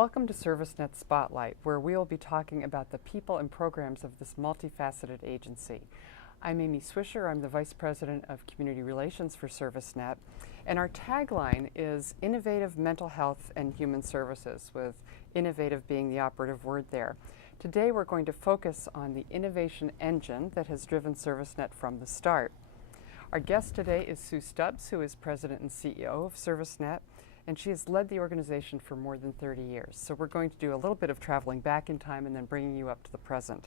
Welcome to ServiceNet Spotlight, where we will be talking about the people and programs of this multifaceted agency. I'm Amy Swisher. I'm the Vice President of Community Relations for ServiceNet, and our tagline is Innovative Mental Health and Human Services, with innovative being the operative word there. Today we're going to focus on the innovation engine that has driven ServiceNet from the start. Our guest today is Sue Stubbs, who is President and CEO of ServiceNet, and she has led the organization for more than 30 years. So we're going to do a little bit of traveling back in time and then bringing you up to the present.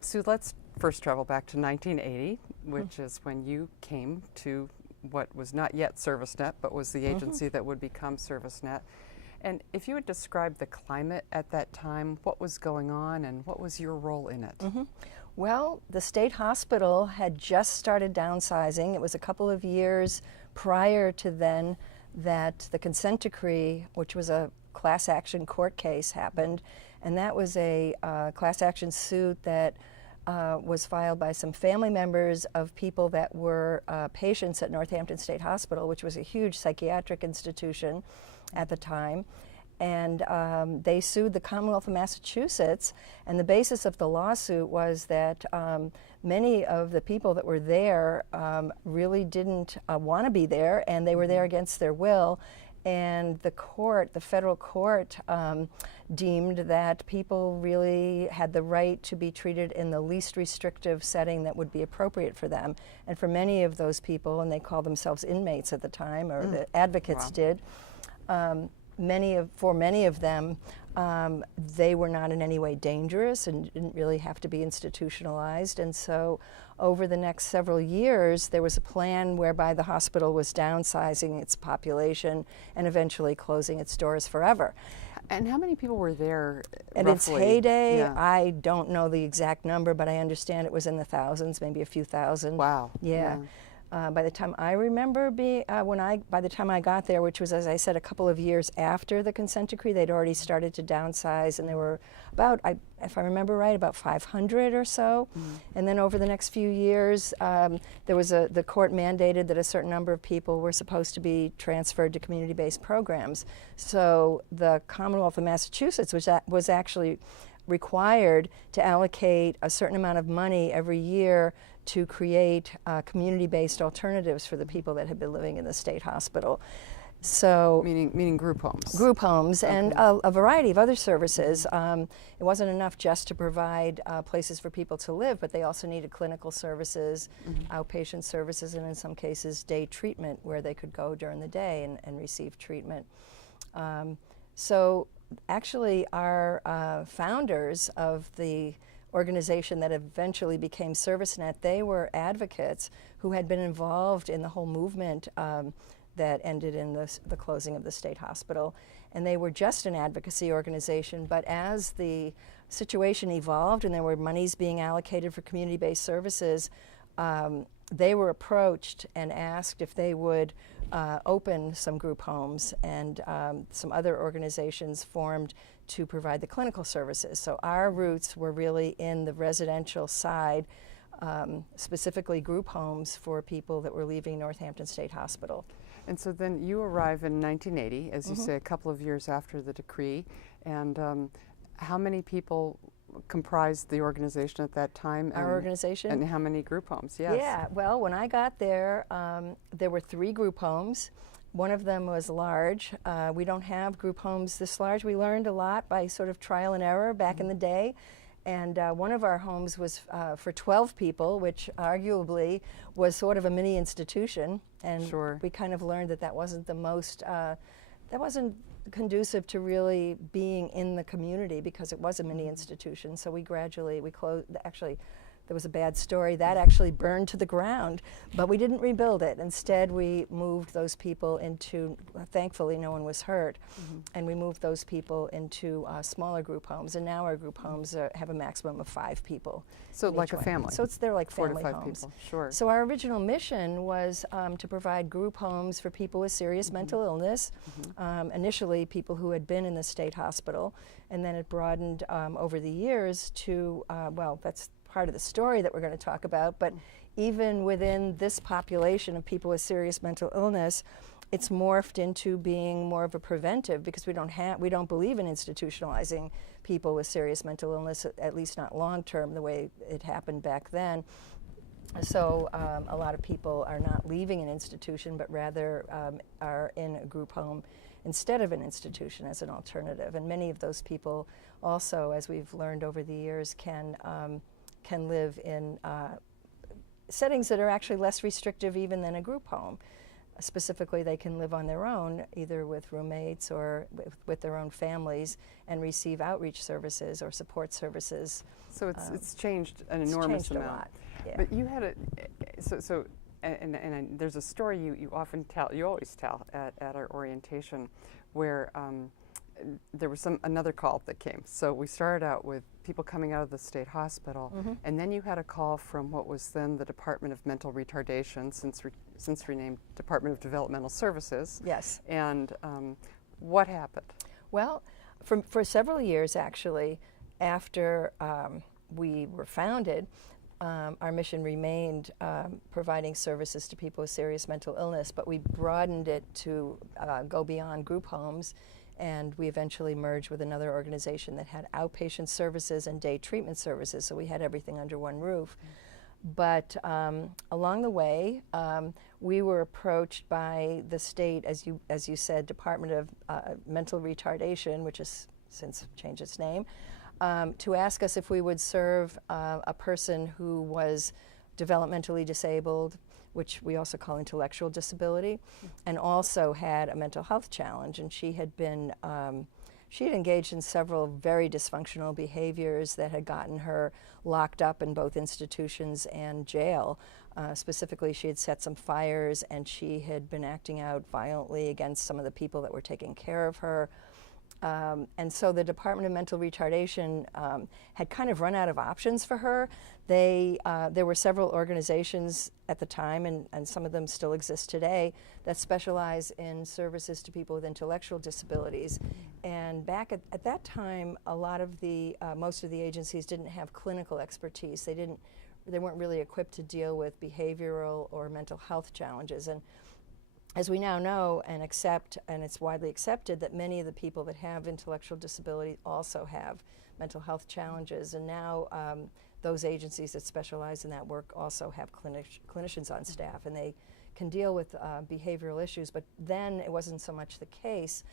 Sue, let's first travel back to 1980, which is when you came to what was not yet ServiceNet, but was the agency that would become ServiceNet. And if you would describe the climate at that time, what was going on and what was your role in it? Well, the state hospital had just started downsizing. It was a couple of years prior to then that the consent decree, which was a class action court case, happened, and that was a class action suit that was filed by some family members of people that were patients at Northampton State Hospital, which was a huge psychiatric institution at the time. And they sued the Commonwealth of Massachusetts, and the basis of the lawsuit was that many of the people that were there really didn't want to be there, and they were there against their will. And the court, the federal court, deemed that people really had the right to be treated in the least restrictive setting that would be appropriate for them. And for many of those people, and they called themselves inmates at the time, or the advocates did, for many of them, they were not in any way dangerous and didn't really have to be institutionalized. And so over the next several years, there was a plan whereby the hospital was downsizing its population and eventually closing its doors forever. And how many people were there At roughly? its heyday, Yeah. I don't know the exact number, but I understand it was in the thousands, maybe a few thousand. Wow. Yeah. By the time I remember by the time I got there, which was, as I said, a couple of years after the consent decree, they'd already started to downsize, and there were about, if I remember right, about 500 or so. And then over the next few years, there was the court mandated that a certain number of people were supposed to be transferred to community-based programs. So the Commonwealth of Massachusetts was actually required to allocate a certain amount of money every year to create community-based alternatives for the people that had been living in the state hospital. So Meaning group homes. Group homes and a variety of other services. It wasn't enough just to provide places for people to live, but they also needed clinical services, outpatient services, and in some cases day treatment where they could go during the day and receive treatment. So actually our founders of the organization that eventually became ServiceNet, they were advocates who had been involved in the whole movement that ended in the closing of the state hospital. And they were just an advocacy organization, but as the situation evolved and there were monies being allocated for community-based services, they were approached and asked if they would open some group homes, and some other organizations formed to provide the clinical services. So our roots were really in the residential side, specifically group homes for people that were leaving Northampton State Hospital. And so then you arrive in 1980, as you say, a couple of years after the decree. And how many people comprised the organization at that time? Our organization? And how many group homes? Yes. Yeah, well, when I got there, there were 3 group homes. One of them was large. We don't have group homes this large. We learned a lot by sort of trial and error back in the day. And one of our homes was for 12 people, which arguably was sort of a mini institution. And we kind of learned that that wasn't the most, that wasn't conducive to really being in the community because it was a mini institution. So we closed, actually, there was a bad story. That actually burned to the ground, but we didn't rebuild it. Instead, we moved those people into, thankfully no one was hurt, and we moved those people into smaller group homes. And now our group homes have a maximum of 5 people. So like a family? So they're like 4 family to 5 homes. people, sure. So our original mission was to provide group homes for people with serious mental illness, initially people who had been in the state hospital, and then it broadened over the years to, well, that's part of the story that we're going to talk about, but even within this population of people with serious mental illness, it's morphed into being more of a preventive, because we don't believe in institutionalizing people with serious mental illness, at least not long term, the way it happened back then. So a lot of people are not leaving an institution, but rather are in a group home instead of an institution as an alternative. And many of those people also, as we've learned over the years, can live in settings that are actually less restrictive even than a group home. Specifically, they can live on their own, either with roommates or with their own families, and receive outreach services or support services. So it's changed an enormous amount. A lot. Yeah. But you had there's a story you often tell, you always tell at our orientation, where there was another call that came. So we started out with people coming out of the state hospital, and then you had a call from what was then the Department of Mental Retardation, since renamed Department of Developmental Services. Yes. And what happened? Well, for several years, actually, after we were founded, our mission remained providing services to people with serious mental illness, but we broadened it to go beyond group homes, and we eventually merged with another organization that had outpatient services and day treatment services, so we had everything under one roof. But along the way, we were approached by the state, as you said, Department of Mental Retardation, which has since changed its name, to ask us if we would serve a person who was developmentally disabled, which we also call intellectual disability, and also had a mental health challenge. And she had been, she had engaged in several very dysfunctional behaviors that had gotten her locked up in both institutions and jail. Specifically, she had set some fires, and she had been acting out violently against some of the people that were taking care of her. And so the Department of Mental Retardation had kind of run out of options for her. There were several organizations at the time, and some of them still exist today, that specialize in services to people with intellectual disabilities. And back at that time, a lot of most of the agencies didn't have clinical expertise. They weren't really equipped to deal with behavioral or mental health challenges. And as we now know and accept, and it's widely accepted, that many of the people that have intellectual disability also have mental health challenges. And now those agencies that specialize in that work also have clinicians on staff, and they can deal with behavioral issues. But then it wasn't so much the case.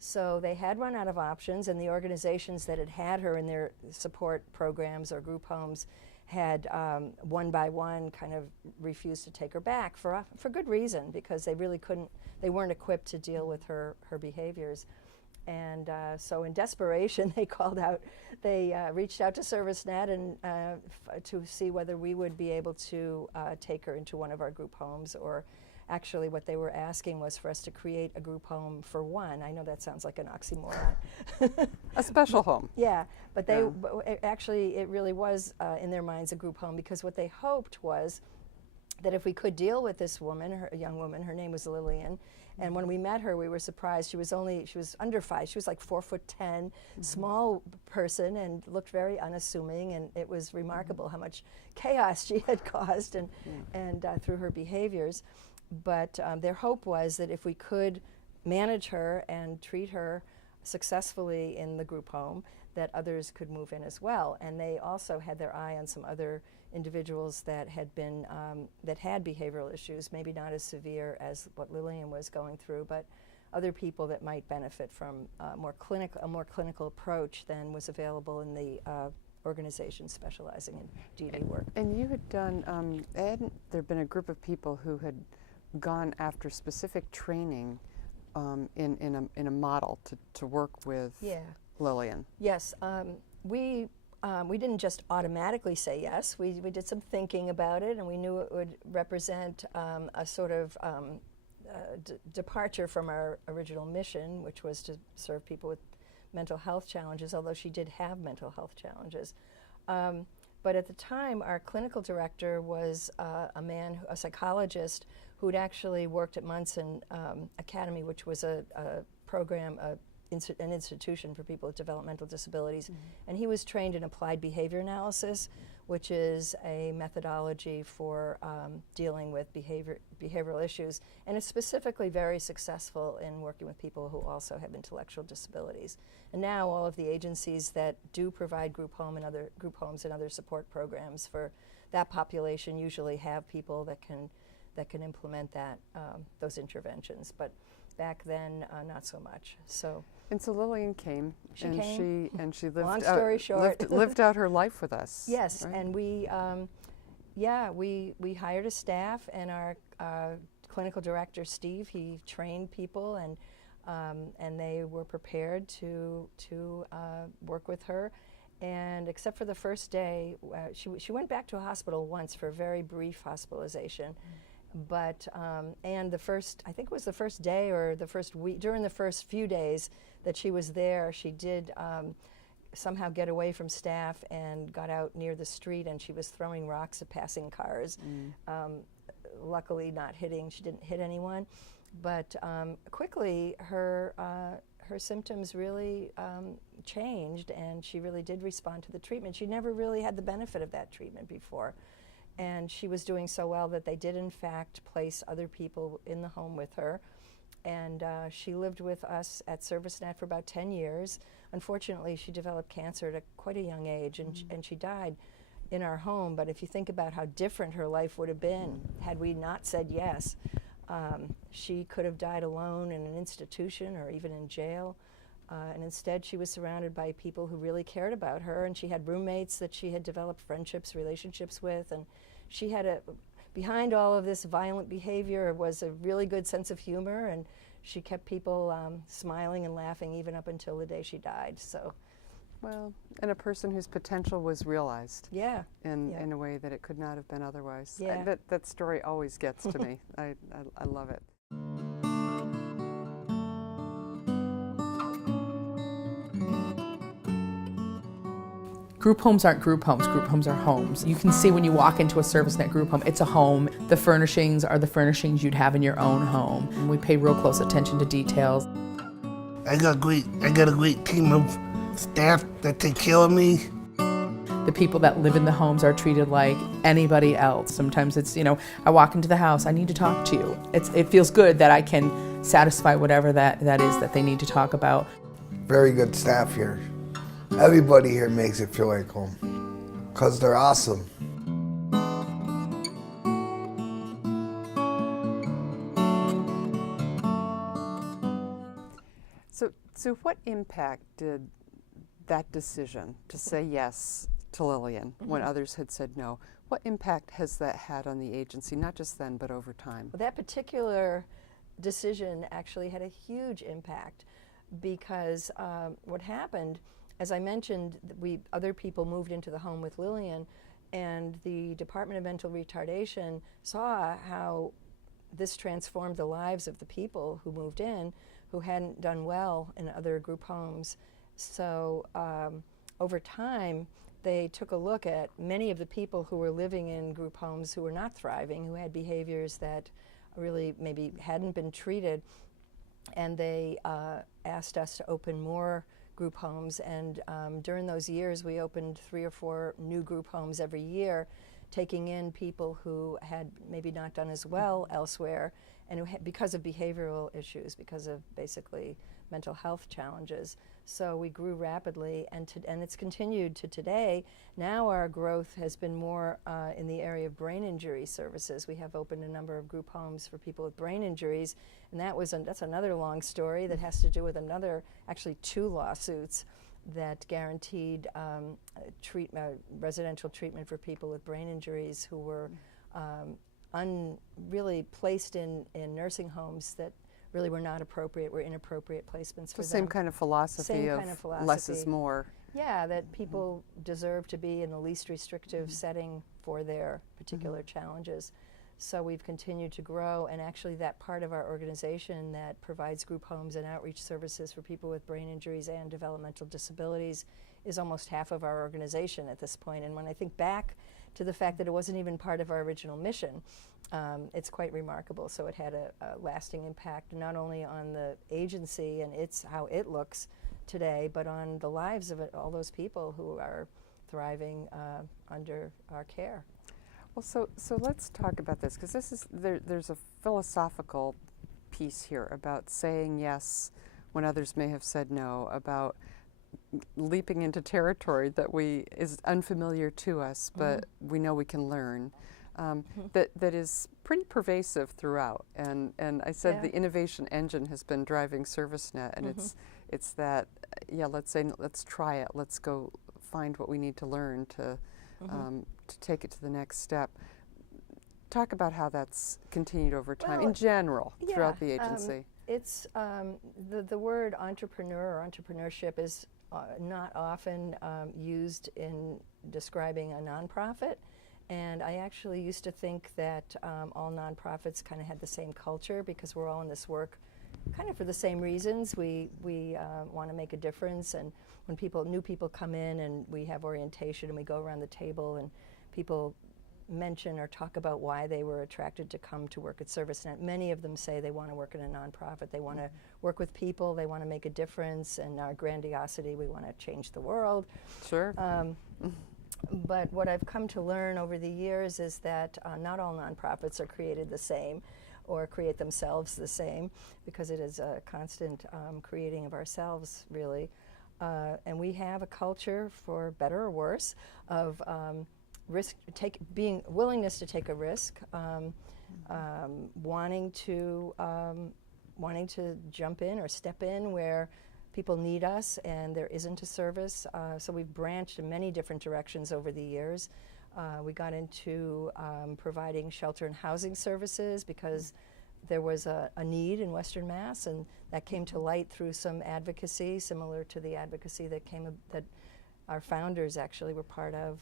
So they had run out of options, and the organizations that had her in their support programs or group homes had one by one kind of refused to take her back for good reason, because they really couldn't, they weren't equipped to deal with her behaviors. And so in desperation, they reached out to ServiceNet and to see whether we would be able to take her into one of our group homes, or actually what they were asking was for us to create a group home for one. I know that sounds like an oxymoron. A special home. Yeah, but actually it really was in their minds a group home, because what they hoped was that if we could deal with this woman, a young woman, her name was Lillian, and when we met her, we were surprised. She was under 5. She was like 4'10", small person, and looked very unassuming. And it was remarkable how much chaos she had caused, and through her behaviors. But their hope was that if we could manage her and treat her successfully in the group home, that others could move in as well. And they also had their eye on some other individuals that had behavioral issues, maybe not as severe as what Lillian was going through, but other people that might benefit from a more clinical approach than was available in the organizations specializing in DD work. And you had done, there had been a group of people who had gone after specific training in a model to work with Lillian. Yes, we didn't just automatically say yes. We did some thinking about it, and we knew it would represent a sort of departure from our original mission, which was to serve people with mental health challenges, although she did have mental health challenges. But at the time, our clinical director was a psychologist who'd actually worked at Munson Academy, which was a program, an institution for people with developmental disabilities. And he was trained in applied behavior analysis, which is a methodology for dealing with behavioral issues, and is specifically very successful in working with people who also have intellectual disabilities. And now all of the agencies that do provide group homes and other support programs for that population usually have people that can implement those interventions. But back then, not so much. And so Lillian came, she lived Long out, story short, lived out her life with us. Yes, right? and we hired a staff, and our clinical director Steve, he trained people, and they were prepared to work with her. And except for the first day, she went back to a hospital once for a very brief hospitalization. But and I think it was the first day or the first week, during the first few days that she was there, she did somehow get away from staff and got out near the street, and she was throwing rocks at passing cars. Luckily she didn't hit anyone, but quickly her symptoms really changed, and she really did respond to the treatment. She never really had the benefit of that treatment before. And she was doing so well that they did in fact place other people in the home with her. And she lived with us at ServiceNet for about 10 years. Unfortunately, she developed cancer at quite a young age, and she died in our home. But if you think about how different her life would have been had we not said yes, she could have died alone in an institution or even in jail. And instead, she was surrounded by people who really cared about her, and she had roommates that she had developed relationships with, and she had behind all of this violent behavior was a really good sense of humor, and she kept people smiling and laughing even up until the day she died. So, well, and a person whose potential was realized. Yeah. In a way that it could not have been otherwise. Yeah. That story always gets to me. I love it. Group homes aren't group homes are homes. You can see when you walk into a ServiceNet group home, it's a home. The furnishings are the furnishings you'd have in your own home. And we pay real close attention to details. I got a great team of staff that take care of me. The people that live in the homes are treated like anybody else. Sometimes it's, I walk into the house, I need to talk to you. It feels good that I can satisfy whatever that is that they need to talk about. Very good staff here. Everybody here makes it feel like home, because they're awesome. So what impact did that decision to say yes to Lillian when others had said no, what impact has that had on the agency, not just then, but over time? Well, that particular decision actually had a huge impact, because what happened, as I mentioned, other people moved into the home with Lillian, and the Department of Mental Retardation saw how this transformed the lives of the people who moved in, who hadn't done well in other group homes. So over time, they took a look at many of the people who were living in group homes who were not thriving, who had behaviors that really maybe hadn't been treated, and they asked us to open more group homes. And during those years, we opened 3 or 4 new group homes every year, taking in people who had maybe not done as well elsewhere, and who because of behavioral issues, because of basically mental health challenges. So we grew rapidly, and it's continued to today. Now our growth has been more in the area of brain injury services. We have opened a number of group homes for people with brain injuries, and that's another long story that has to do with actually 2 lawsuits that guaranteed residential treatment for people with brain injuries who were really placed in nursing homes that really were not appropriate, were inappropriate placements for them. Same kind of philosophy of less is more. Yeah, that people deserve to be in the least restrictive setting for their particular challenges. So we've continued to grow, and actually that part of our organization that provides group homes and outreach services for people with brain injuries and developmental disabilities is almost half of our organization at this point. And when I think back to the fact that it wasn't even part of our original mission. It's quite remarkable. So it had a lasting impact not only on the agency and how it looks today, but on the lives of all those people who are thriving under our care. Well, so let's talk about this, because there's a philosophical piece here about saying yes when others may have said no, about leaping into territory that is unfamiliar to us, but we know we can learn. That is pretty pervasive throughout, and I said the innovation engine has been driving ServiceNet, and it's that let's try it, let's go find what we need to learn to take it to the next step. Talk about how that's continued over time in general throughout the agency. It's the word entrepreneur or entrepreneurship is not often used in describing a nonprofit. And I actually used to think that all nonprofits kind of had the same culture, because we're all in this work kind of for the same reasons. We want to make a difference, and when new people come in and we have orientation and we go around the table and people mention or talk about why they were attracted to come to work at ServiceNet, many of them say they want to work in a nonprofit. They want to work with people, they want to make a difference, and our grandiosity, we want to change the world. Sure. But what I've come to learn over the years is that not all nonprofits are created the same or create themselves the same, because it is a constant creating of ourselves, really. And we have a culture, for better or worse, of willingness to take a risk, wanting to jump in or step in where people need us and there isn't a service. So we've branched in many different directions over the years. We got into providing shelter and housing services because there was a need in Western Mass, and that came to light through some advocacy similar to the advocacy that our founders actually were part of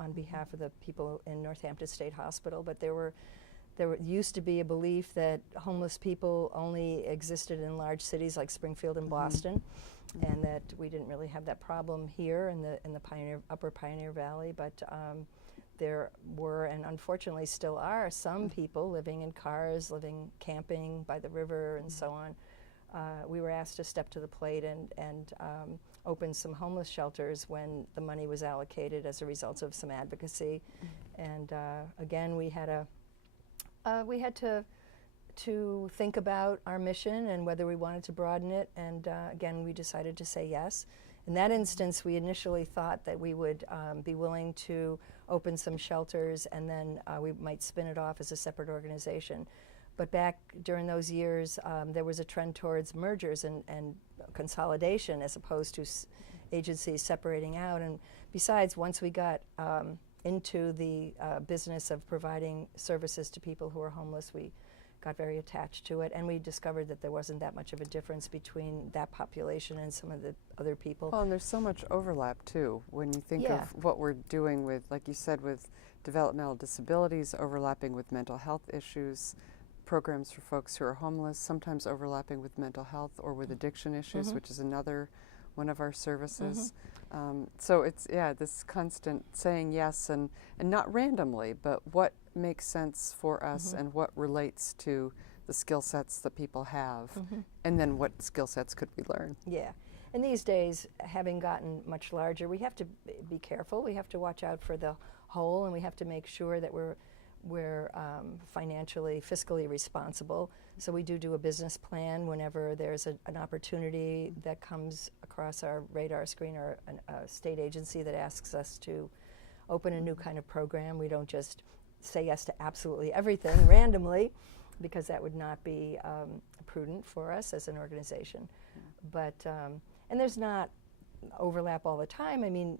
on behalf of the people in Northampton State Hospital. But there used to be a belief that homeless people only existed in large cities like Springfield and Boston, and that we didn't really have that problem here in the Upper Pioneer Valley. But there were, and unfortunately still are, some people living in cars, camping by the river and so on. We were asked to step to the plate and open some homeless shelters when the money was allocated as a result of some advocacy. And again, we had to think about our mission and whether we wanted to broaden it, and again, we decided to say yes. In that instance, we initially thought that we would be willing to open some shelters, and then we might spin it off as a separate organization. But back during those years, there was a trend towards mergers and consolidation as opposed to agencies separating out. And besides, once we got into the business of providing services to people who are homeless, we got very attached to it, and we discovered that there wasn't that much of a difference between that population and some of the other people. Well, and there's so much overlap too when you think of what we're doing with, like you said, with developmental disabilities, overlapping with mental health issues, programs for folks who are homeless, sometimes overlapping with mental health or with addiction issues, which is another one of our services. So it's, this constant saying yes, and not randomly, but what makes sense for us and what relates to the skill sets that people have, and then what skill sets could we learn. Yeah, and these days, having gotten much larger, we have to be careful. We have to watch out for the whole, and we have to make sure that we're financially, fiscally responsible. So we do a business plan whenever there's an opportunity that comes across our radar screen, or a state agency that asks us to open a new kind of program. We don't just say yes to absolutely everything randomly, because that would not be prudent for us as an organization. But, and there's not overlap all the time. I mean,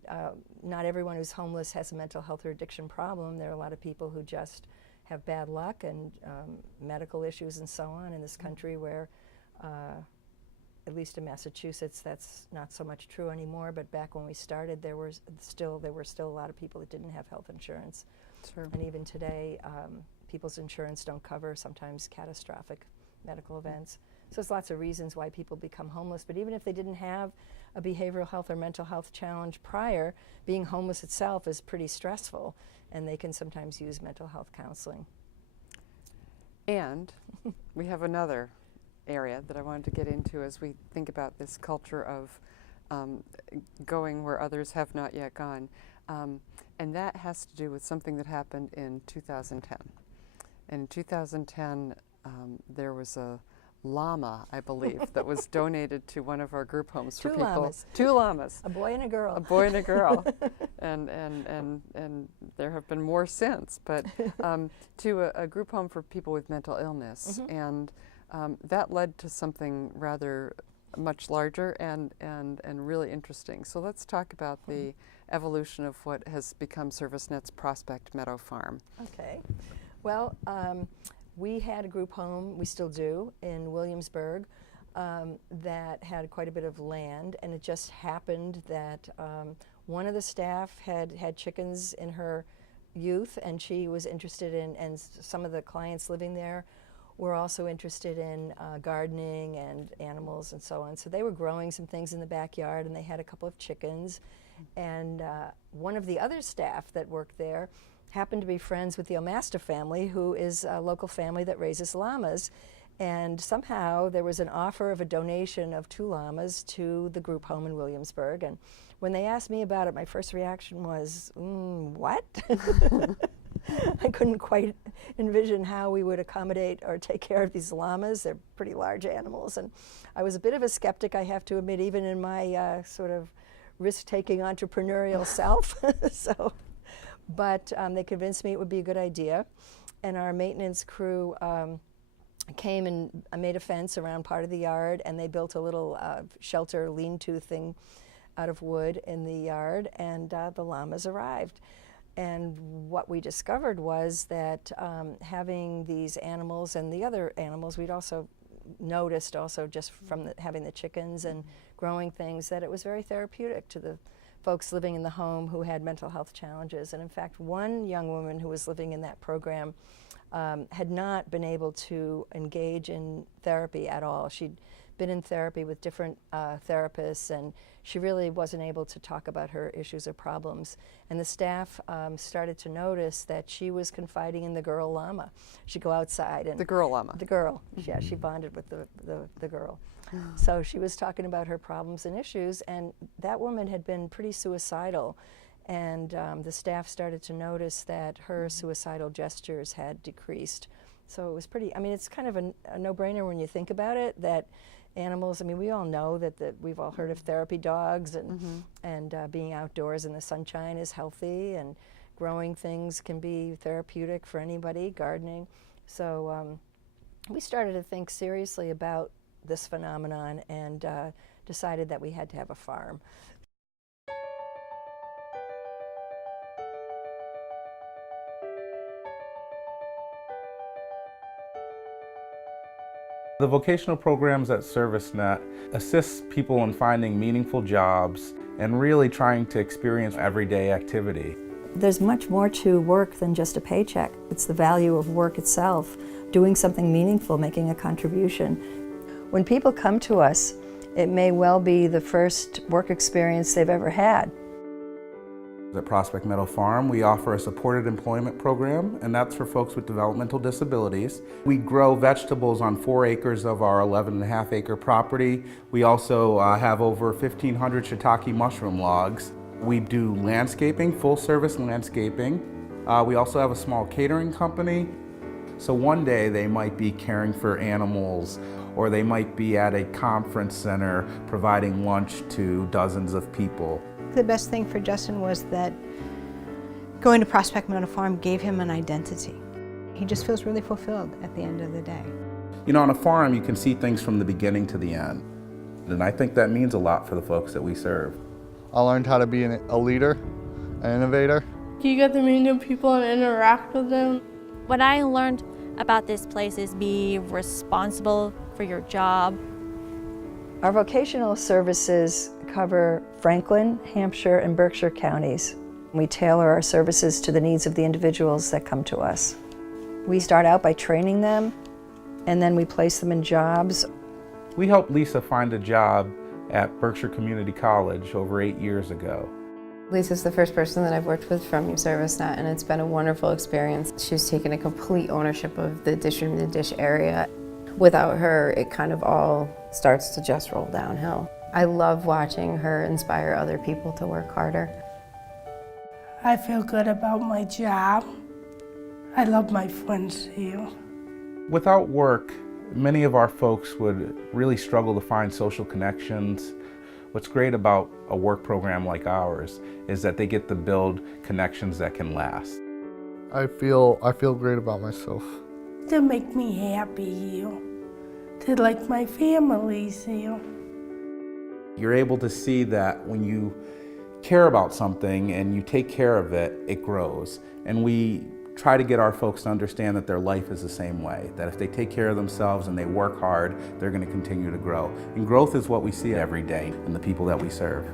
not everyone who's homeless has a mental health or addiction problem. There are a lot of people who just have bad luck and medical issues and so on in this country, where at least in Massachusetts that's not so much true anymore, but back when we started there were still a lot of people that didn't have health insurance. Sure. And even today people's insurance don't cover sometimes catastrophic medical events. So there's lots of reasons why people become homeless, but even if they didn't have a behavioral health or mental health challenge prior, being homeless itself is pretty stressful, and they can sometimes use mental health counseling. And we have another area that I wanted to get into as we think about this culture of going where others have not yet gone. And that has to do with something that happened in 2010. And in 2010, there was a llama, I believe, that was donated to one of our group homes for people. Llamas. 2 llamas. A boy and a girl. A boy and a girl. and there have been more since, but to a group home for people with mental illness. And that led to something rather much larger and really interesting. So let's talk about the evolution of what has become ServiceNet's Prospect Meadow Farm. Okay. Well, we had a group home, we still do, in Williamsburg that had quite a bit of land, and it just happened that one of the staff had chickens in her youth, and she was interested in, and some of the clients living there were also interested in gardening and animals and so on. So they were growing some things in the backyard, and they had a couple of chickens. And one of the other staff that worked there happened to be friends with the Omasta family, who is a local family that raises llamas. And somehow there was an offer of a donation of 2 llamas to the group home in Williamsburg. And when they asked me about it, my first reaction was, what? I couldn't quite envision how we would accommodate or take care of these llamas. They're pretty large animals. And I was a bit of a skeptic, I have to admit, even in my sort of risk-taking entrepreneurial self. But they convinced me it would be a good idea. And our maintenance crew came and made a fence around part of the yard, and they built a little shelter lean-to thing out of wood in the yard, and the llamas arrived. And what we discovered was that having these animals and the other animals, we'd also noticed also just from having the chickens and growing things, that it was very therapeutic to the folks living in the home who had mental health challenges. And in fact, one young woman who was living in that program had not been able to engage in therapy at all. She'd been in therapy with different therapists, and she really wasn't able to talk about her issues or problems. And the staff started to notice that she was confiding in the girl llama. She'd go outside and— The girl llama. The girl, yeah, she bonded with the girl. So she was talking about her problems and issues, and that woman had been pretty suicidal. And the staff started to notice that her suicidal gestures had decreased. So it was pretty, I mean, it's kind of a no-brainer when you think about it, that animals, I mean, we all know that we've all heard of therapy dogs, and being outdoors in the sunshine is healthy, and growing things can be therapeutic for anybody, gardening. So we started to think seriously about this phenomenon, and decided that we had to have a farm. The vocational programs at ServiceNet assist people in finding meaningful jobs and really trying to experience everyday activity. There's much more to work than just a paycheck. It's the value of work itself, doing something meaningful, making a contribution. When people come to us, it may well be the first work experience they've ever had. At Prospect Meadow Farm, we offer a supported employment program, and that's for folks with developmental disabilities. We grow vegetables on 4 acres of our 11.5-acre property. We also have over 1,500 shiitake mushroom logs. We do landscaping, full-service landscaping. We also have a small catering company. So one day they might be caring for animals, or they might be at a conference center providing lunch to dozens of people. The best thing for Justin was that going to Prospect Meadow Farm gave him an identity. He just feels really fulfilled at the end of the day. You know, on a farm you can see things from the beginning to the end. And I think that means a lot for the folks that we serve. I learned how to be a leader, an innovator. You get to meet new people and interact with them. What I learned about this place is be responsible for your job. Our vocational services cover Franklin, Hampshire, and Berkshire counties. We tailor our services to the needs of the individuals that come to us. We start out by training them, and then we place them in jobs. We helped Lisa find a job at Berkshire Community College over 8 years ago. Lisa's the first person that I've worked with from ServiceNet, and it's been a wonderful experience. She's taken a complete ownership of the distributed dish area. Without her, it kind of all starts to just roll downhill. I love watching her inspire other people to work harder. I feel good about my job. I love my friends here. Without work, many of our folks would really struggle to find social connections. What's great about a work program like ours is that they get to build connections that can last. I feel great about myself. To make me happy here. To like my family's here. You're able to see that when you care about something and you take care of it, it grows. And we try to get our folks to understand that their life is the same way, that if they take care of themselves and they work hard, they're going to continue to grow. And growth is what we see every day in the people that we serve.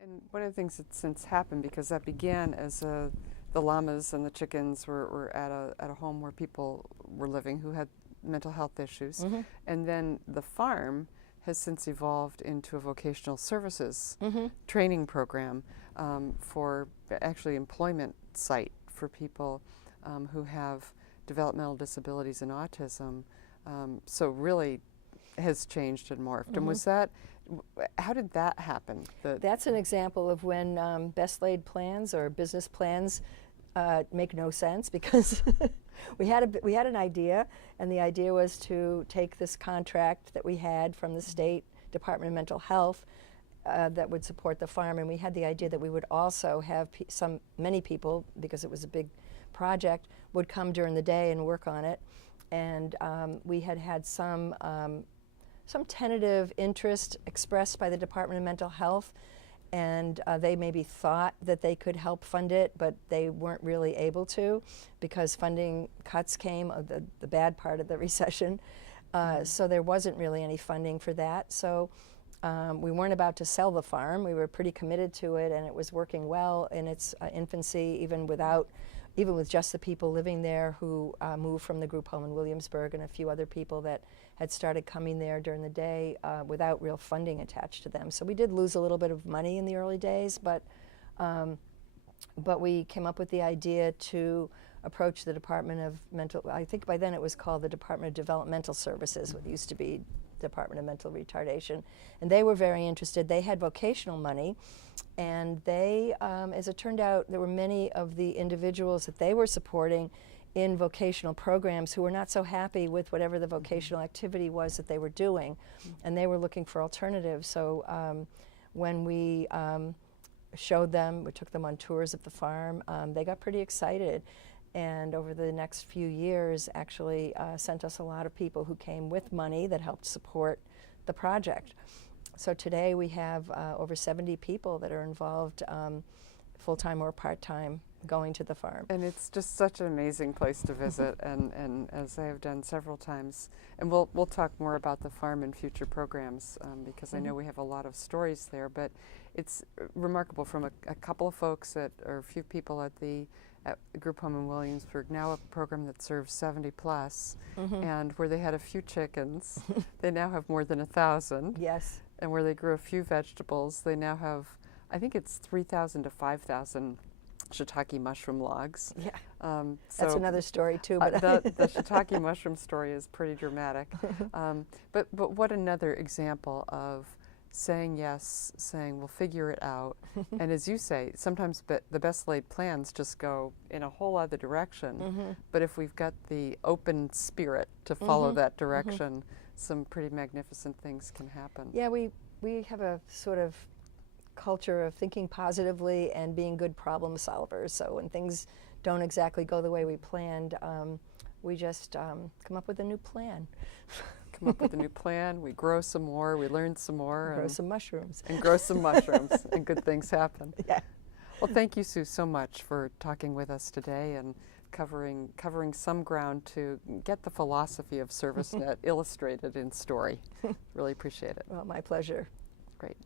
And one of the things that's since happened, because that began as the llamas and the chickens were at a home where people were living who had mental health issues, and then the farm has since evolved into a vocational services training program for actually employment site for people who have developmental disabilities and autism. So really has changed and morphed. And was that, how did that happen? That's an example of when best laid plans or business plans make no sense, because we had an idea, and the idea was to take this contract that we had from the State Department of Mental Health that would support the farm, and we had the idea that we would also have many people, because it was a big project, would come during the day and work on it. And we had some tentative interest expressed by the Department of Mental Health, and they maybe thought that they could help fund it, but they weren't really able to, because funding cuts came of the bad part of the recession. So there wasn't really any funding for that. So we weren't about to sell the farm. We were pretty committed to it, and it was working well in its infancy, even with just the people living there who moved from the group home in Williamsburg, and a few other people that had started coming there during the day without real funding attached to them. So we did lose a little bit of money in the early days, but we came up with the idea to approach the Department of I think by then it was called the Department of Developmental Services, what used to be Department of Mental Retardation, and they were very interested. They had vocational money, and they, as it turned out, there were many of the individuals that they were supporting in vocational programs who were not so happy with whatever the vocational activity was that they were doing, and they were looking for alternatives. So when we showed them, we took them on tours of the farm, they got pretty excited, and over the next few years actually sent us a lot of people who came with money that helped support the project. So today we have over 70 people that are involved, full-time or part-time, going to the farm. And it's just such an amazing place to visit, and as I have done several times, and we'll talk more about the farm in future programs, because I know we have a lot of stories there, but it's remarkable from a couple of folks or a few people at the group home in Williamsburg, now a program that serves 70 plus, and where they had a few chickens, they now have more than 1,000. Yes. And where they grew a few vegetables, they now have, I think it's 3,000 to 5,000 shiitake mushroom logs. Yeah, that's another story too. But the shiitake mushroom story is pretty dramatic. But what another example of saying yes, saying we'll figure it out, and as you say, sometimes the best laid plans just go in a whole other direction. But if we've got the open spirit to follow that direction, some pretty magnificent things can happen. Yeah, we have a sort of culture of thinking positively and being good problem solvers. So when things don't exactly go the way we planned, we just come up with a new plan. Come up with a new plan, we grow some more, we learn some more. Grow some mushrooms. And grow some mushrooms, and good things happen. Yeah. Well, thank you, Sue, so much for talking with us today and covering some ground to get the philosophy of ServiceNet illustrated in story. Really appreciate it. Well, my pleasure. Great.